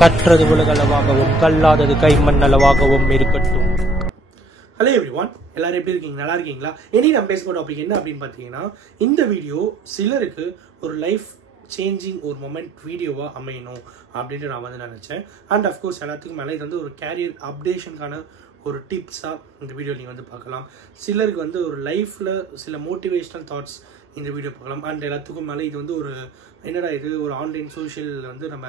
கற்றது உலகளவாகவும் கல்லாதது கைமண் அளவாகவும் இருக்கட்டும். Hello everyone, எல்லாரும் எப்படி இருக்கீங்க? நல்லா இருக்கீங்களா? இன்னைக்கு நம்ம பேச போற டாபிக் என்ன அப்படின்னு பார்த்தீங்கன்னா, இந்த வீடியோ சிலருக்கு ஒரு லைஃப் சேஞ்சிங் ஒரு மொமெண்ட் வீடியோவா அமையணும் அப்படின்ட்டு நான் வந்து நினைச்சேன். அண்ட் அஃப்கோர்ஸ் எல்லாத்துக்கும் மேலே இது வந்து ஒரு கேரியர் அப்டேஷனுக்கான ஒரு டிப்ஸாக இந்த வீடியோ நீங்கள் வந்து பார்க்கலாம். சிலருக்கு வந்து ஒரு லைஃப்பில் சில மோட்டிவேஷ்னல் தாட்ஸ் இந்த வீடியோ பார்க்கலாம். அண்ட் எல்லாத்துக்கும் மேலே இது வந்து ஒரு என்னடா இது ஒரு ஆன்லைன் சோஷியலில் வந்து நம்ம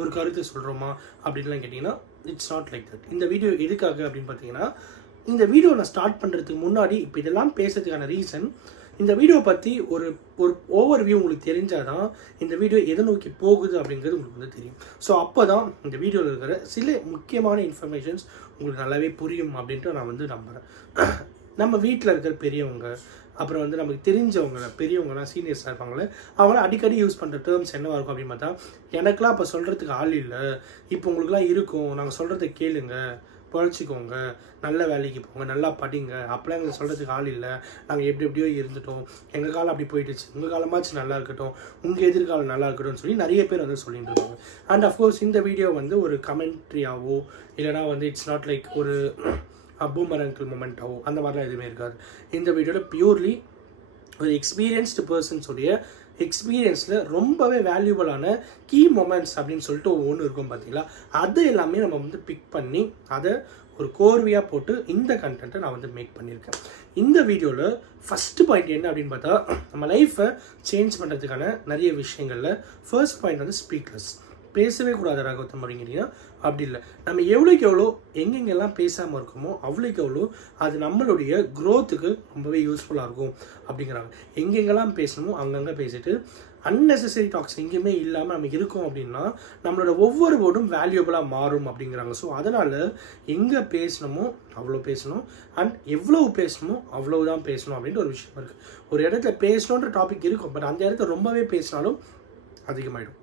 ஒரு கருத்து சொல்கிறோமா அப்படின்லாம் கேட்டிங்கன்னா, இட்ஸ் நாட் லைக் தட். இந்த வீடியோ எதுக்காக அப்படின்னு பார்த்தீங்கன்னா, இந்த வீடியோ நான் ஸ்டார்ட் பண்ணுறதுக்கு முன்னாடி இப்போ இதெல்லாம் பேசுறதுக்கான ரீசன், இந்த வீடியோ பற்றி ஒரு ஒரு ஓவர்வியூ உங்களுக்கு தெரிஞ்சாதான் இந்த வீடியோ எதை நோக்கி போகுது அப்படிங்கிறது உங்களுக்கு வந்து தெரியும். ஸோ அப்போ தான் இந்த வீடியோவில் இருக்கிற சில முக்கியமான இன்ஃபர்மேஷன்ஸ் உங்களுக்கு நல்லாவே புரியும் அப்படின்ட்டு நான் வந்து நம்புகிறேன். நம்ம வீட்டில் இருக்கிற பெரியவங்க, அப்புறம் வந்து நமக்கு தெரிஞ்சவங்க பெரியவங்கலாம் சீனியர்ஸாக இருப்பாங்களே, அவங்களாம் அடிக்கடி யூஸ் பண்ணுற டேர்ம்ஸ் என்னவாக இருக்கும் அப்படின்னு பார்த்தா, எனக்குலாம் இப்போ சொல்கிறதுக்கு ஆள் இல்லை, இப்போ உங்களுக்குலாம் இருக்கும், நாங்கள் சொல்கிறத கேளுங்க, பழச்சிக்கோங்க, நல்ல வேலைக்கு போங்க, நல்லா படிங்க, அப்போலாம் எங்களுக்கு சொல்கிறதுக்கு ஆள் இல்லை, நாங்கள் எப்படி எப்படியோ இருந்துட்டோம், எங்கள் காலம் அப்படி போயிடுச்சு, உங்கள் காலமாச்சு நல்லா இருக்கட்டும், உங்கள் எதிர்காலம் நல்லா இருக்கட்டும்னு சொல்லி நிறைய பேர் வந்து சொல்லிட்டு இருக்காங்க. அண்ட் அஃப்கோர்ஸ் இந்த வீடியோ வந்து ஒரு கமெண்ட்ரியாவோ இல்லைனா வந்து இட்ஸ் நாட் லைக் ஒரு பூமரங்கிள் மொமெண்ட்டாவோ அந்த மாதிரிலாம் எதுவுமே இருக்காது. இந்த வீடியோவில் பியூர்லி ஒரு எக்ஸ்பீரியன்ஸ்டு பர்சன்ஸுடைய எக்ஸ்பீரியன்ஸில் ரொம்பவே வேல்யூபிளான கீ மொமெண்ட்ஸ் அப்படின்னு சொல்லிட்டு ஒவ்வொன்று இருக்கும் பார்த்தீங்களா, அது எல்லாமே நம்ம வந்து பிக் பண்ணி அதை ஒரு கோர்வையாக போட்டு இந்த கண்டென்ட்டை நான் வந்து மேக் பண்ணியிருக்கேன். இந்த வீடியோவில் ஃபஸ்ட்டு பாயிண்ட் என்ன அப்படின்னு பார்த்தா, நம்ம லைஃப்பை சேஞ்ச் பண்ணுறதுக்கான நிறைய விஷயங்களில் ஃபர்ஸ்ட் பாயிண்ட் வந்து ஸ்பீக்லெஸ். பேசவே கூடாது ராகவத்தம் அப்படிங்கிறீங்கன்னா அப்படி இல்லை. நம்ம எவ்வளோக்கு எவ்வளோ எங்கெங்கெல்லாம் பேசாமல் இருக்கோமோ அவ்வளோக்கு எவ்வளோ அது நம்மளுடைய க்ரோத்துக்கு ரொம்பவே யூஸ்ஃபுல்லாக இருக்கும் அப்படிங்கிறாங்க. எங்கெங்கெல்லாம் பேசணுமோ அங்கங்கே பேசிட்டு அன்னெசரி டாக்ஸ் எங்கேயுமே இல்லாமல் நம்ம இருக்கோம் அப்படின்னா நம்மளோட ஒவ்வொரு வேர்டும் வேல்யூபிளாக மாறும் அப்படிங்கிறாங்க. ஸோ அதனால் எங்கே பேசணுமோ அவ்வளோ பேசணும், அண்ட் எவ்வளவு பேசணுமோ அவ்வளவுதான் பேசணும் அப்படின்ட்டு ஒரு விஷயம் இருக்குது. ஒரு இடத்துல பேசணுன்ற டாபிக் இருக்கும், பட் அந்த இடத்துல ரொம்பவே பேசினாலும் அதிகமாகிடும்,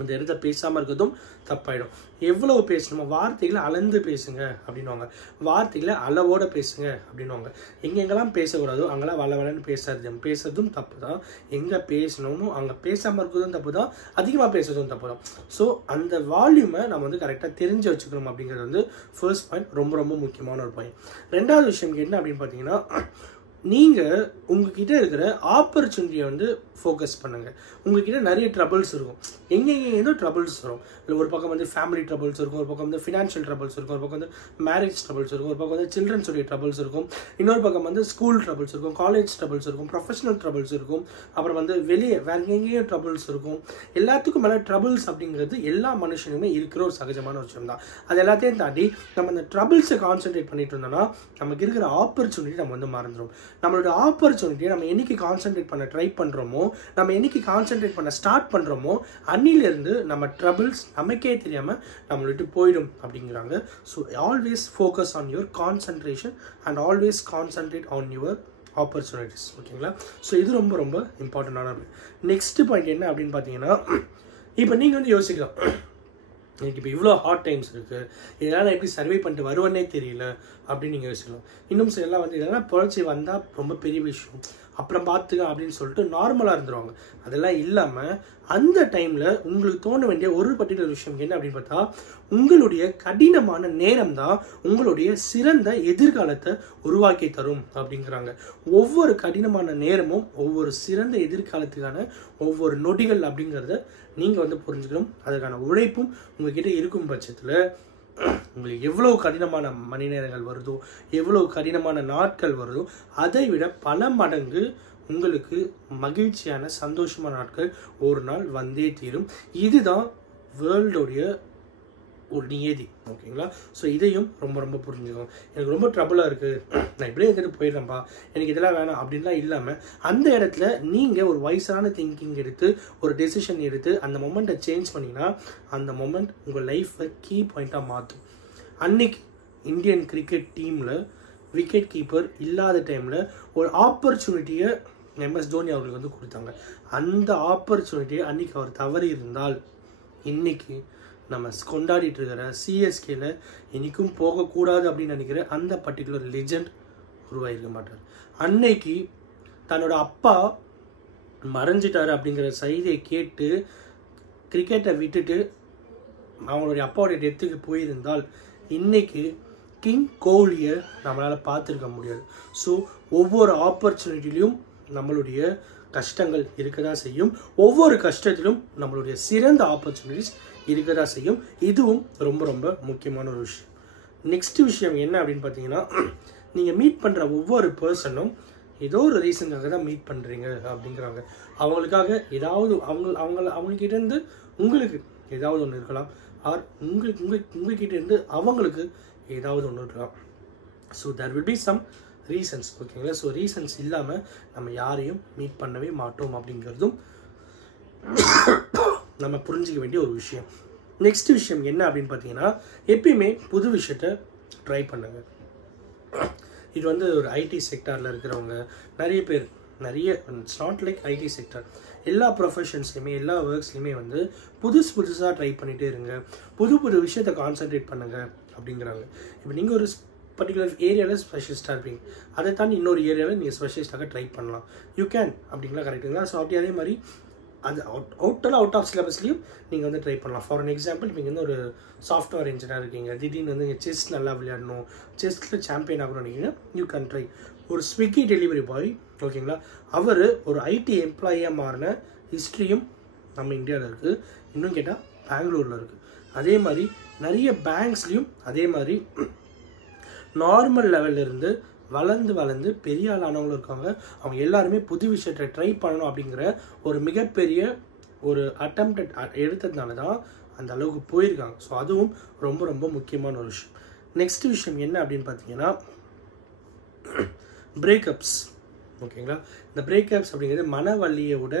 அந்த இடத்த பேசாமல் இருக்கிறதும் தப்பாயிடும். எவ்வளவு பேசணுமோ வார்த்தைகளை அளந்து பேசுங்க அப்படின்வாங்க, வார்த்தைகளை அளவோடு பேசுங்க அப்படின்வாங்க. எங்கெங்கெல்லாம் பேசக்கூடாதோ அங்கெல்லாம் வளன்னு பேசுறதும் தப்பு தான். எங்கே பேசணுமோ அங்கே பேசாமல் இருக்கிறதும் தப்பு தான், அதிகமாக பேசுறதும் தப்பு தான். ஸோ அந்த வால்யூமை நம்ம வந்து கரெக்டாக தெரிஞ்சு வச்சுக்கணும் அப்படிங்கிறது வந்து ஃபர்ஸ்ட் பாயிண்ட், ரொம்ப ரொம்ப முக்கியமான ஒரு பாயிண்ட். ரெண்டாவது விஷயம் என்ன அப்படின்னு பார்த்தீங்கன்னா, நீங்கள் உங்ககிட்ட இருக்கிற ஆப்பர்ச்சுனிட்டியை வந்து ஃபோக்கஸ் பண்ணுங்கள். உங்ககிட்ட நிறைய ட்ரபிள்ஸ் இருக்கும், எங்கெங்கேதோ ட்ரபிள்ஸ் வரும். இல்லை ஒரு பக்கம் வந்து ஃபேமிலி ட்ரபிள்ஸ் இருக்கும், ஒரு பக்கம் வந்து ஃபினான்ஷியல் ட்ரபிள்ஸ் இருக்கும், ஒரு பக்கம் வந்து மேரேஜ் ட்ரபிள்ஸ் இருக்கும், ஒரு பக்கம் வந்து சில்ட்ரன்ஸுடைய ட்ரபிள்ஸ் இருக்கும், இன்னொரு பக்கம் வந்து ஸ்கூல் ட்ரபிள்ஸ் இருக்கும், காலேஜ் ட்ரபிள்ஸ் இருக்கும், ப்ரொஃபஷனல் ட்ரபிள்ஸ் இருக்கும், அப்புறம் வந்து வெளியே வேற எங்கேயும் ட்ரபிள்ஸ் இருக்கும். எல்லாத்துக்கும் மேலே ட்ரபிள்ஸ் அப்படிங்கிறது எல்லா மனுஷனுமே இருக்கிற ஒரு சகஜமான விஷயம் தான். அது எல்லாத்தையும் தாண்டி நம்ம அந்த ட்ரபிள்ஸை கான்சென்ட்ரேட் பண்ணிட்டு இருந்தோம்னா நமக்கு இருக்கிற ஆப்பர்ச்சுனிட்டி நம்ம வந்து மறந்துடும். நம்மளோட ஆப்பர்ச்சுனிட்டியை நம்ம என்னைக்கு கான்சென்ட்ரேட் பண்ண ட்ரை பண்ணுறோமோ, நம்ம என்னைக்கு கான்சென்ட்ரேட் பண்ண ஸ்டார்ட் பண்ணுறோமோ அன்னிலிருந்து நம்ம ட்ரபிள்ஸ் நமக்கே தெரியாமல் நம்மளை விட்டு போயிடும் அப்படிங்கிறாங்க. So always focus on your concentration and always concentrate on your opportunities. ஓகேங்களா? ஸோ இது ரொம்ப ரொம்ப இம்பார்ட்டண்டான. நெக்ஸ்ட் பாயிண்ட் என்ன அப்படின்னு பார்த்தீங்கன்னா, இப்போ நீங்கள் வந்து யோசிக்கலாம், எனக்கு இப்போ இவ்வளோ ஹார்ட் டைம்ஸ் இருக்குது, இதெல்லாம் எப்படி சர்வே பண்ணிட்டு வருவேன்னே தெரியல அப்படின்னு நீங்கள் யோசிக்கலாம். இன்னும் சிலலாம் வந்து இதெல்லாம் புழைச்சி வந்தால் ரொம்ப பெரிய விஷயம், அப்புறம் பார்த்துக்க அப்படின்னு சொல்லிட்டு நார்மலாக இருந்துருவாங்க. அதெல்லாம் இல்லாமல் அந்த டைமில் உங்களுக்கு தோண வேண்டிய ஒரு பர்டிகுலர் விஷயம் என்ன அப்படின்னு பார்த்தா, உங்களுடைய கடினமான நேரம் தான் உங்களுடைய சிறந்த எதிர்காலத்தை உருவாக்கி தரும் அப்படிங்கிறாங்க. ஒவ்வொரு கடினமான நேரமும் ஒவ்வொரு சிறந்த எதிர்காலத்துக்கான ஒவ்வொரு நொடிகள் அப்படிங்கிறத நீங்கள் வந்து புரிஞ்சுக்கணும். அதுக்கான உழைப்பும் உங்ககிட்ட இருக்கும் பட்சத்தில் உங்களுக்கு எவ்வளவு கடினமான மணி நேரங்கள் வருதோ, எவ்வளவு கடினமான நாட்கள் வருதோ, அதை விட பல மடங்கு உங்களுக்கு மகிழ்ச்சியான சந்தோஷமான நாட்கள் ஒரு நாள் வந்தே தீரும். இதுதான் வேர்ல்டோடைய ஒரு நியதி. ஓகேங்களா? ஸோ இதையும் ரொம்ப ரொம்ப புரிஞ்சுக்கோங்க. எனக்கு ரொம்ப ட்ரபுளாக இருக்குது, நான் இப்படியே எடுத்துகிட்டு போயிடுறேன்ப்பா, எனக்கு இதெல்லாம் வேணாம் அப்படின்லாம் இல்லாமல் அந்த இடத்துல நீங்கள் ஒரு வயசான திங்கிங் எடுத்து ஒரு டெசிஷன் எடுத்து அந்த மொமெண்ட்டை சேஞ்ச் பண்ணிங்கன்னா அந்த மொமெண்ட் உங்கள் லைஃப்பை கீ பாயிண்ட்டாக மாற்றும். அன்னைக்கு இந்தியன் கிரிக்கெட் டீமில் விக்கெட் கீப்பர் இல்லாத டைமில் ஒரு ஆப்பர்ச்சுனிட்டியை MS தோனி அவர்களுக்கு வந்து கொடுத்தாங்க. அந்த ஆப்பர்ச்சுனிட்டியை அன்றைக்கி அவர் தவறி இருந்தால் இன்னைக்கு நம்ம கொண்டாடிட்டு இருக்கிற CSKல இன்றைக்கும் போகக்கூடாது அப்படின்னு நினைக்கிற அந்த பர்டிகுலர் லெஜண்ட் உருவாயிருக்க மாட்டார். அன்னைக்கு தன்னோட அப்பா மறைஞ்சிட்டாரு அப்படிங்கிற செய்தியை கேட்டு கிரிக்கெட்டை விட்டுட்டு அவங்களுடைய அப்பாவுடைய டெத்துக்கு போயிருந்தால் இன்னைக்கு கிங் கோலியை நம்மளால் பார்த்துருக்க முடியாது. ஸோ ஒவ்வொரு ஆப்பர்ச்சுனிட்டிலையும் நம்மளுடைய கஷ்டங்கள் இருக்கதா செய்யும், ஒவ்வொரு கஷ்டத்திலும் நம்மளுடைய சிறந்த ஆப்பர்ச்சுனிட்டிஸ் இருக்கதா செய்யும். இதுவும் ரொம்ப ரொம்ப முக்கியமான ஒரு விஷயம். நெக்ஸ்ட் விஷயம் என்ன அப்படின்னு பார்த்தீங்கன்னா, நீங்கள் மீட் பண்ணுற ஒவ்வொரு பர்சனும் ஏதோ ஒரு ரீசனுக்காக தான் மீட் பண்ணுறீங்க அப்படிங்கிறாங்க. அவங்களுக்காக ஏதாவது அவங்கக்கிட்ட இருந்து உங்களுக்கு ஏதாவது ஒன்று இருக்கலாம், ஆர் உங்ககிட்ட இருந்து அவங்களுக்கு ஏதாவது ஒன்று இருக்கலாம். So there will be some reasons. ஓகேங்களா? ஸோ ரீசன்ஸ் இல்லாமல் நம்ம யாரையும் மீட் பண்ணவே மாட்டோம் அப்படிங்கிறதும் நம்ம புரிஞ்சிக்க வேண்டிய ஒரு விஷயம். நெக்ஸ்ட் விஷயம் என்ன அப்படின்னு பார்த்தீங்கன்னா, எப்பயுமே புது விஷயத்த ட்ரை பண்ணுங்க. இது வந்து ஒரு ஐடி செக்டாரில் இருக்கிறவங்க நிறைய it's not like IT sector, எல்லா ப்ரொஃபஷன்ஸ்லையுமே எல்லா ஒர்க்ஸ்லையுமே வந்து புதுசாக ட்ரை பண்ணிகிட்டே இருங்க, புது விஷயத்தை கான்சென்ட்ரேட் பண்ணுங்க அப்படிங்கிறாங்க. இப்போ நீங்கள் ஒரு பர்டிகுலர் ஏரியாவில் ஸ்பெஷலிஸ்ட்டாக இருப்பீங்க, அதை தாண்டி இன்னொரு ஏரியாவில் நீங்கள் ஸ்பெஷலிஸ்ட்டாக ட்ரை பண்ணலாம். யூ கேன் அப்படிங்களா? கரெக்டுங்களா? ஸோ அப்படி அதே மாதிரி அது அவுட் ஆஃப் சிலபஸ்லையும் நீங்கள் வந்து ட்ரை பண்ணலாம். ஃபார் எக்ஸாம்பிள், நீங்கள் வந்து ஒரு சாஃப்ட்வேர் இன்ஜினியர் இருக்கீங்க, திடீர்னு வந்து நீங்கள் செஸ் நல்லா விளையாடணும், செஸ்ஸில் சாம்பியன் ஆகணும்னு நினைக்கிறீங்க, யூ கேன் ட்ரை. ஒரு ஸ்விக்கி டெலிவரி பாய், ஓகேங்களா, அவர் ஒரு ஐடி எம்ப்ளாயியாக மாறின ஹிஸ்ட்ரியும் நம்ம இந்தியாவில் இருக்குது. இன்னும் கேட்டால் பெங்களூரில் இருக்குது. அதே மாதிரி நிறைய பேங்க்ஸ்லேயும் அதே மாதிரி நார்மல் லெவலில் இருந்து வளர்ந்து பெரிய ஆளானவங்களும் இருக்காங்க. அவங்க எல்லாருமே புது விஷயத்தை ட்ரை பண்ணணும் அப்படிங்கிற ஒரு மிகப்பெரிய ஒரு அட்டெம்ப்ட் எடுத்ததுனால தான் அந்த அளவுக்கு போயிருக்காங்க. ஸோ அதுவும் ரொம்ப ரொம்ப முக்கியமான ஒரு விஷயம். நெக்ஸ்ட் விஷயம் என்ன அப்படின்னு பார்த்தீங்கன்னா, பிரேக்கப்ஸ். ஓகேங்களா? இந்த பிரேக்கப்ஸ் அப்படிங்கிறது மன வலியை விட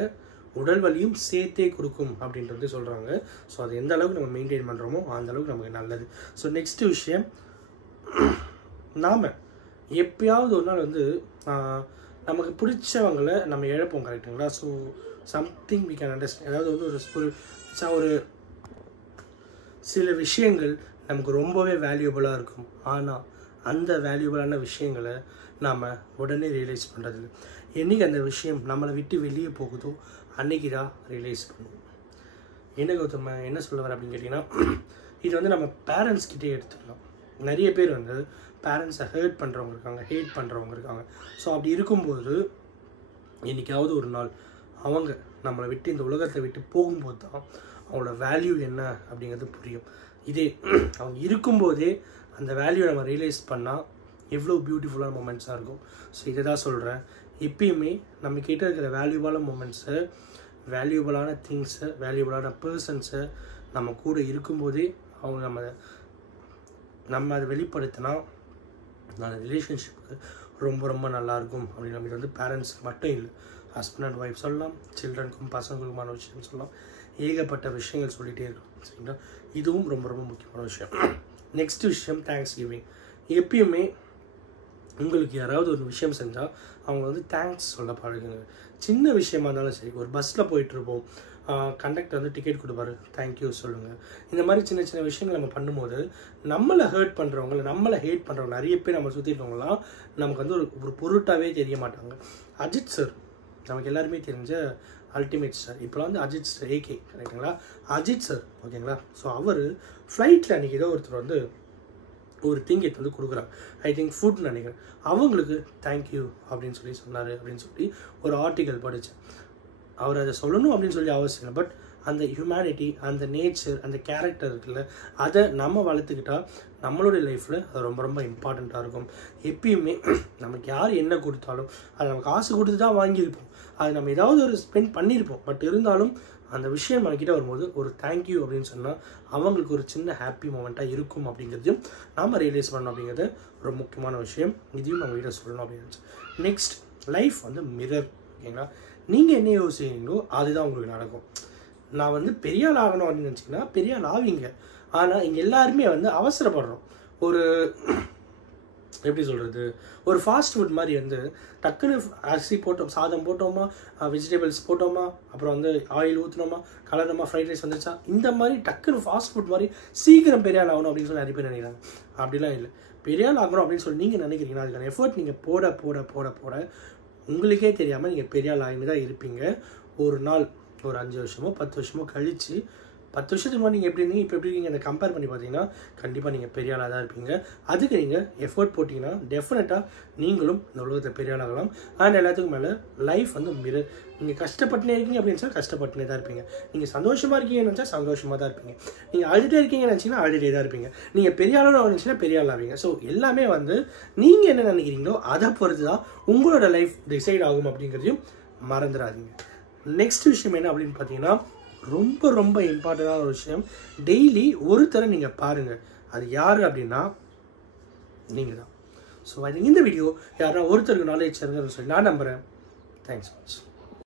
உடல் வலியும் சேர்த்தே கொடுக்கும் அப்படின்றது சொல்கிறாங்க. ஸோ அது எந்த அளவுக்கு நம்ம மெயின்டைன் பண்ணுறோமோ அந்த அளவுக்கு நமக்கு நல்லது. ஸோ நெக்ஸ்ட் விஷயம், நாம் எப்பயாவது ஒரு நாள் வந்து நமக்கு பிடிச்சவங்களை நம்ம இழப்போம். கரெக்டுங்களா? So something we can understand. அதாவது வந்து ஒரு சில விஷயங்கள் நமக்கு ரொம்பவே வேல்யூபலாக இருக்கும். ஆனால் அந்த வேல்யூபலான விஷயங்களை நாம் உடனே ரியலைஸ் பண்ணுறதில்ல. என்றைக்கு அந்த விஷயம் நம்மளை விட்டு வெளியே போகுதோ அன்றைக்கி தான் ரியலைஸ் பண்ணுவோம். என்ன கௌதம் என்ன சொல்ல வர அப்படின்னு கேட்டிங்கன்னா, இது வந்து நம்ம பேரண்ட்ஸ்கிட்டே எடுத்துக்கலாம். நிறைய பேர் வந்து பேரண்ட்ஸை ஹேட் பண்ணுறவங்க இருக்காங்க. ஸோ அப்படி இருக்கும்போது என்றைக்காவது ஒரு நாள் அவங்க நம்மளை விட்டு இந்த உலகத்தை விட்டு போகும்போது தான் அவங்களோட வேல்யூ என்ன அப்படிங்கிறது புரியும். இதே அவங்க இருக்கும்போதே அந்த வேல்யூ நம்ம ரியலைஸ் பண்ணால் எவ்வளோ பியூட்டிஃபுல்லான மூமெண்ட்ஸாக இருக்கும். ஸோ இதை தான் சொல்கிறேன், எப்பயுமே நம்ம கிட்ட இருக்கிற வேல்யூபலான மூமெண்ட்ஸை, வேல்யூபலான திங்ஸை, வேல்யூபலான பர்சன்ஸை நம்ம கூட இருக்கும்போதே அவங்க நம்ம அதை வெளிப்படுத்தினா அந்த ரிலேஷன்ஷிப்புக்கு ரொம்ப ரொம்ப நல்லாயிருக்கும் அப்படின்னு நம்ம. இது வந்து பேரண்ட்ஸ்க்கு மட்டும் இல்லை, ஹஸ்பண்ட் அண்ட் ஒய்ஃப் சொல்லலாம், சில்ட்ரனுக்கும் பசங்களுக்குமான விஷயம் சொல்லலாம், ஏகப்பட்ட விஷயங்கள் சொல்லிகிட்டே இருக்கும். சரிங்களா? இதுவும் ரொம்ப ரொம்ப முக்கியமான விஷயம். நெக்ஸ்ட் விஷயம், தேங்க்ஸ் கிவிங். எப்பயுமே உங்களுக்கு யாராவது ஒரு விஷயம் செஞ்சால் அவங்க வந்து தேங்க்ஸ் சொல்ல பழகுங்க. சின்ன விஷயமா இருந்தாலும் சரி, ஒரு பஸ்ஸில் போயிட்டுருப்போம், கண்டக்டர் வந்து டிக்கெட் கொடுப்பாரு, தேங்க்யூ சொல்லுங்கள். இந்த மாதிரி சின்ன சின்ன விஷயங்கள் நம்ம பண்ணும்போது நம்மளை ஹேட் பண்ணுறவங்க நிறைய பேர் நம்ம சுற்றி இருக்கவங்களாம் நமக்கு வந்து ஒரு பொருட்டாகவே தெரிய மாட்டாங்க. அஜித் சார் நமக்கு எல்லாருமே தெரிஞ்ச அல்டிமேட் ஸ்டார், இப்போலாம் வந்து அஜித் சார் ஏகே, கரெக்டுங்களா? அஜித் சார், ஓகேங்களா? ஸோ அவர் ஃப்ளைட்டில் அன்றைக்கி ஏதோ ஒருத்தர் வந்து ஒரு திங் எடுத்து வந்து கொடுக்குறாங்க, ஐ திங்க் ஃபுட்னு நினைக்கிறேன். அவங்களுக்கு தேங்க்யூ அப்படின்னு சொன்னார் அப்படின்னு சொல்லி ஒரு ஆர்டிக்கல் படித்தேன். அவர் அதை சொல்லணும் அப்படின்னு சொல்லி அவசியம் இல்லை, பட் அந்த ஹியூமனிட்டி, அந்த நேச்சர், அந்த கேரக்டர் இருக்குல்ல, அதை நம்ம வளர்த்துக்கிட்டால் நம்மளுடைய லைஃப்பில் அது ரொம்ப ரொம்ப இம்பார்ட்டண்ட்டாக இருக்கும். எப்பயுமே நமக்கு யார் என்ன கொடுத்தாலும் அதை நம்ம காசு கொடுத்து தான் வாங்கியிருப்போம், அது நம்ம ஏதாவது ஒரு ஸ்பெண்ட் பண்ணியிருப்போம், பட் இருந்தாலும் அந்த விஷயம் நம்மக்கிட்ட வரும்போது ஒரு தேங்க்யூ அப்படின்னு சொன்னால் அவங்களுக்கு ஒரு சின்ன ஹாப்பி மூமெண்ட்டாக இருக்கும் அப்படிங்கிறதையும் நாம் ரியலைஸ் பண்ணணும். அப்படிங்கிறது ஒரு முக்கியமான விஷயம். இதையும் நம்ம வீட்டில் சொல்லணும் அப்படின்னு. நெக்ஸ்ட், லைஃப் வந்து மிரர். ஓகேங்களா? நீங்கள் என்ன யோசிக்கிறீங்களோ அதுதான் உங்களுக்கு நடக்கும். நான் வந்து பெரிய ஆள் ஆகணும் அப்படின்னு நினச்சிங்கன்னா பெரிய ஆள் ஆவீங்க. ஆனால் இங்கே எல்லாருமே வந்து அவசரப்படுறோம். ஒரு எப்படி சொல்கிறது, ஒரு ஃபாஸ்ட் ஃபுட் மாதிரி வந்து டக்குன்னு அரிசி போட்டோம், சாதம் போட்டோமா, வெஜிடபிள்ஸ் போட்டோமா, அப்புறம் வந்து ஆயில் ஊற்றினோமா, கலந்தோமா, ஃப்ரைட் ரைஸ் வந்துச்சா, இந்த மாதிரி டக்குன்னு ஃபாஸ்ட் ஃபுட் மாதிரி சீக்கிரம் பெரிய ஆள் ஆகணும் அப்படின்னு சொல்லி நிறைய பேர் நினைக்கிறாங்க. அப்படிலாம் இல்லை. பெரிய ஆள் ஆகணும் அப்படின்னு சொல்லி நீங்கள் நினைக்கிறீங்கன்னா அதுக்கான எஃபர்ட் நீங்கள் போட போட போட போட உங்களுக்கே தெரியாமல் நீங்கள் பெரிய ஆள் ஆகிட்டு தான் இருப்பீங்க. ஒரு நாள், ஒரு 5 வருஷமோ 10 வருஷமோ கழித்து 10 வருஷத்துக்கு முன்னாடி நீங்கள் எப்படி இருந்தீங்க இப்போ எப்படி இருக்கீங்க கம்பேர் பண்ணி பார்த்தீங்கன்னா கண்டிப்பாக நீங்கள் பெரிய ஆளாக தான் இருப்பீங்க. அதுக்கு நீங்கள் எஃபர்ட் போட்டிங்கன்னா டெஃபினட்டாக நீங்களும் இந்த உலகத்தில் பெரிய ஆளாகலாம். அண்ட் எல்லாத்துக்கும் மேலே லைஃப் வந்து மிரர். நீங்கள் கஷ்டப்பட்டுனே இருக்கீங்க அப்படின்னு நினச்சா கஷ்டப்பட்டுனே தான் இருப்பீங்க. நீங்கள் சந்தோஷமாக இருக்கீங்கன்னு நினச்சா சந்தோஷமாக தான் இருப்பீங்க. நீங்கள் அழுதுகிட்டே இருக்கீங்கன்னு நினச்சிங்கன்னா அழுதுகிட்டே தான் இருப்பீங்க. நீங்கள் பெரிய ஆளோட நினச்சிங்கன்னா பெரிய ஆள் ஆவீங்க. ஸோ எல்லாமே வந்து நீங்கள் என்ன நினைக்கிறீங்களோ அதை பொறுத்து தான் உங்களோட லைஃப் டிசைட் ஆகும் அப்படிங்கிறதையும் மறந்துடாதீங்க. நெக்ஸ்ட் விஷயம் என்ன அப்படின்னு பார்த்தீங்கன்னா ரொம்ப ரொம்ப இம்பார்ட்டண்டான ஒரு விஷயம். டெய்லி ஒருத்தரை நீங்கள் பாருங்கள். அது யார் அப்படின்னா நீங்கள் தான். ஸோ இந்த வீடியோ யாரா ஒருத்தருக்கு நாலேஜ் தருங்கன்னு சொல்லி நான் நம்புகிறேன். Thanks much.